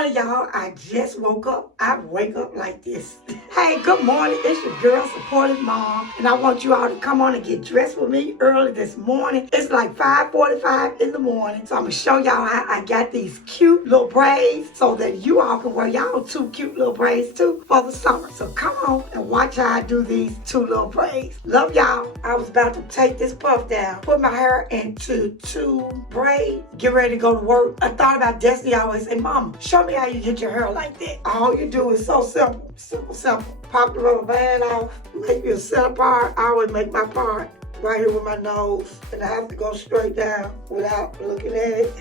morning, y'all. I just woke up. I wake up like this. Hey, good morning. It's your girl, Supportive Mom. And I want you all to come on and get dressed with me early this morning. It's like 5:45 in the morning. So I'm going to show y'all how I got these cute little braids so that you all can wear y'all two cute little braids too for the summer. So come on and watch how I do these two little braids. Love y'all. I was about to take this puff down, put my hair into two braids, get ready to go to work. I thought about Destiny. I always say, Mama, show me how you get your hair like that. All you do is so simple, simple. Pop the rubber band off, make your center part. I always make my part right here with my nose, and I have to go straight down without looking at it.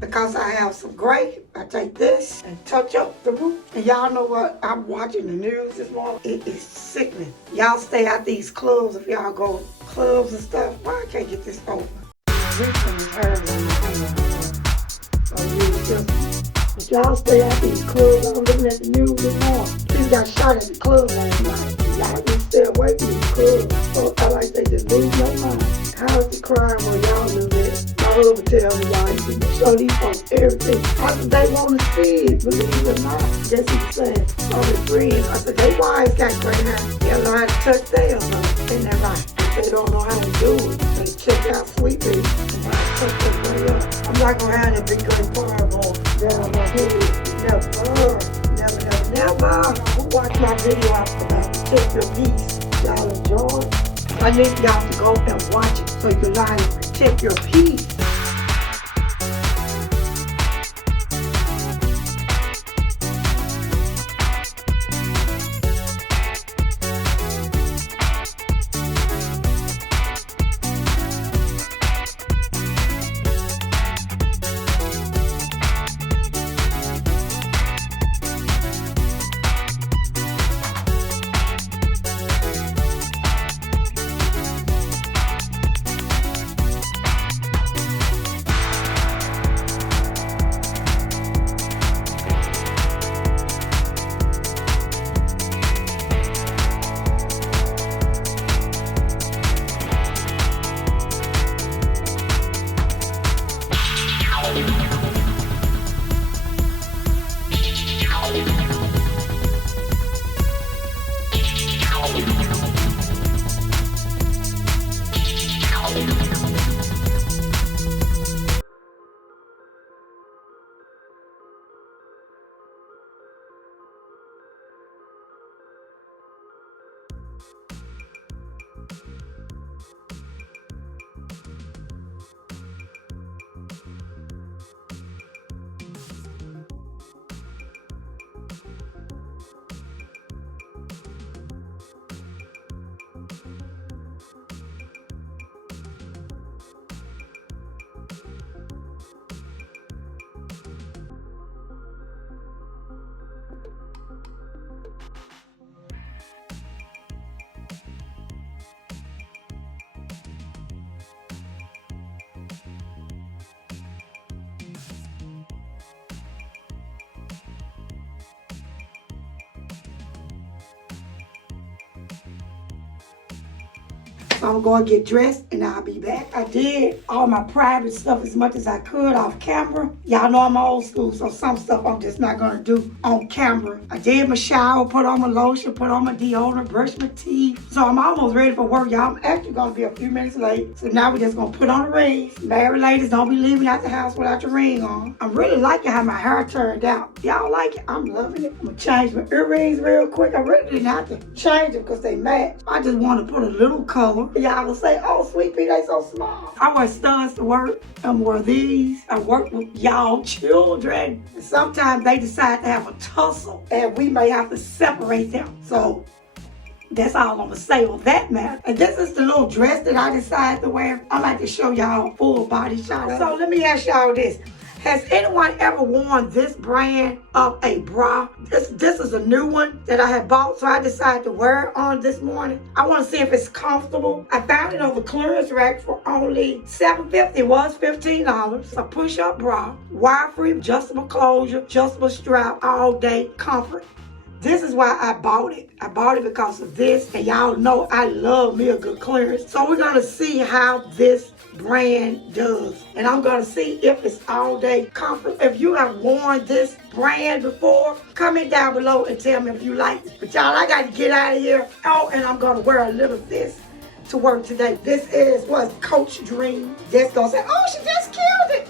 Because I have some gray, I take this and touch up the root. And y'all know what? I'm watching the news this morning. It is sickening. Y'all stay out these clubs if y'all go clubs and stuff. Why I can't get this open? If y'all stay out these clubs, I'm looking at the news this morning. People got shot at the club last night. Y'all just stay away from these clubs. So I like they just lose their mind. How is the crime where y'all live at? My husband tell me, y'all, you can show these folks everything. I said, they want to see it, believe it or not. That's what he said. All his friends, I said, they wives got gray hair. They'll know how to touch theirs up. Ain't that right? They don't know how to do it. They check out Sweet Baby and how to touch their gray up. I'm not going to have that big gray fireball down my head. Never. Who watched my video about protect your peace? Y'all enjoy it? I need y'all to go and watch it so you can learn to protect your peace. So I'm going to get dressed and I'll be back. I did all my private stuff as much as I could off camera. Y'all know I'm old school, so some stuff I'm just not going to do on camera. I did my shower, put on my lotion, put on my deodorant, brush my teeth. So I'm almost ready for work, y'all. I'm actually going to be a few minutes late. So now we're just going to put on the rings. Married ladies, don't be leaving out the house without your ring on. I'm really liking how my hair turned out. Y'all like it? I'm loving it. I'm going to change my earrings real quick. I really didn't have to change them because they match. I just want to put a little color. Y'all will say, oh, Sweet Pea, they so small. I wear studs to work. I wear these. I work with y'all children. And sometimes they decide to have a tussle and we may have to separate them. So that's all I'm going to say on that matter. And this is the little dress that I decided to wear. I like to show y'all full body shot. So let me ask y'all this. Has anyone ever worn this brand of a bra? This is a new one that I had bought, so I decided to wear it on this morning. I want to see if it's comfortable. I found it on the clearance rack for only $7.50. It was $15. A push-up bra, wire-free, adjustable closure, adjustable strap, all-day comfort. This is why I bought it. I bought it because of this. And y'all know I love me a good clearance. So we're going to see how this brand does. And I'm going to see if it's all day comfort. If you have worn this brand before, comment down below and tell me if you like it. But y'all, I got to get out of here. Oh, and I'm going to wear a little of this to work today. This is what's Coach Dream. Just gonna say, oh, she just killed it.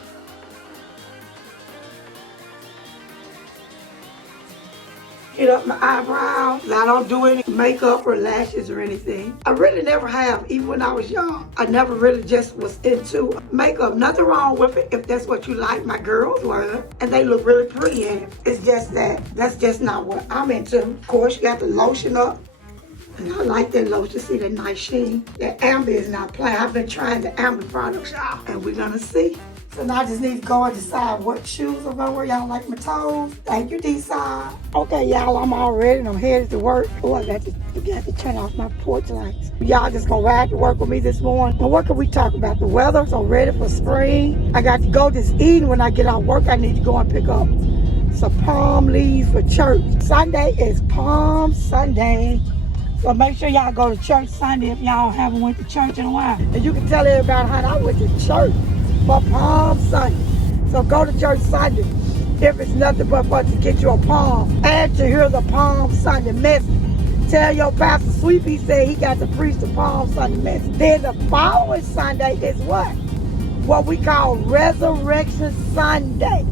Get up my eyebrows. I don't do any makeup or lashes or anything. I really never have, even when I was young. I never really just was into makeup. Nothing wrong with it if that's what you like. My girls were, and they look really pretty in it. It's just that's just not what I'm into. Of course, you got to lotion up. And I like that lotion. See that nice sheen. That Amber is not playing. I've been trying the Amber products, y'all, and we're gonna see. So now I just need to go and decide what shoes I'm gonna wear. Y'all like my toes? Thank you, D-Side. Okay, y'all, I'm all ready and I'm headed to work. Oh, I got to turn off my porch lights. Y'all just gonna ride to work with me this morning. And what can we talk about? The weather. So ready for spring. I got to go this evening when I get off work. I need to go and pick up some palm leaves for church. Sunday is Palm Sunday. So make sure y'all go to church Sunday if y'all haven't went to church in a while. And you can tell everybody how I went to church for Palm Sunday. So go to church Sunday if it's nothing but for to get you a palm and to hear the Palm Sunday message. Tell your pastor Sweepy said he got to preach the Palm Sunday message. Then the following Sunday is what? What we call Resurrection Sunday.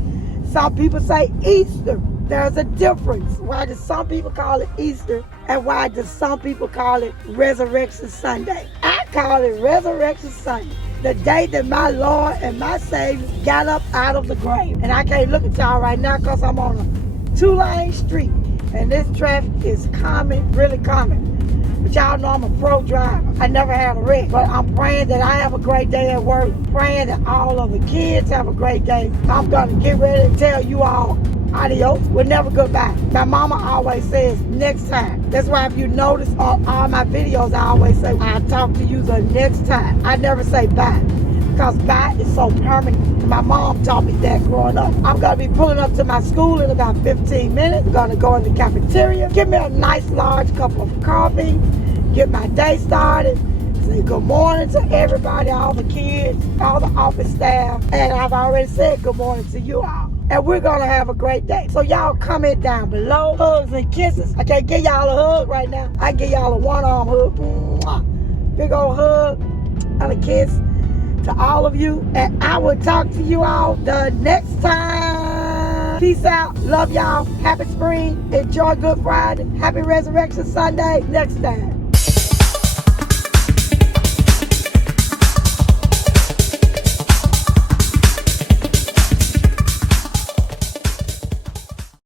Some people say Easter. There's a difference. Why do some people call it Easter and why do some people call it Resurrection Sunday? I call it Resurrection Sunday. The day that my Lord and my Savior got up out of the grave. And I can't look at y'all right now because I'm on a 2-lane street. And this traffic is coming, really coming. But y'all know I'm a pro driver. I never had a wreck. But I'm praying that I have a great day at work. Praying that all of the kids have a great day. I'm going to get ready to tell you all adios. We're never goodbye. My mama always says next time. That's why if you notice on all my videos, I always say I'll talk to you the next time. I never say bye. Because bye is so permanent. My mom taught me that growing up. I'm going to be pulling up to my school in about 15 minutes. I'm going to go in the cafeteria, give me a nice large cup of coffee, get my day started, say good morning to everybody, all the kids, all the office staff, and I've already said good morning to you all. And we're going to have a great day. So y'all comment down below. Hugs and kisses. I can't give y'all a hug right now. I give y'all a one-arm hug. Mwah. Big old hug and a kiss to all of you. And I will talk to you all the next time. Peace out. Love y'all. Happy spring. Enjoy Good Friday. Happy Resurrection Sunday. Next time.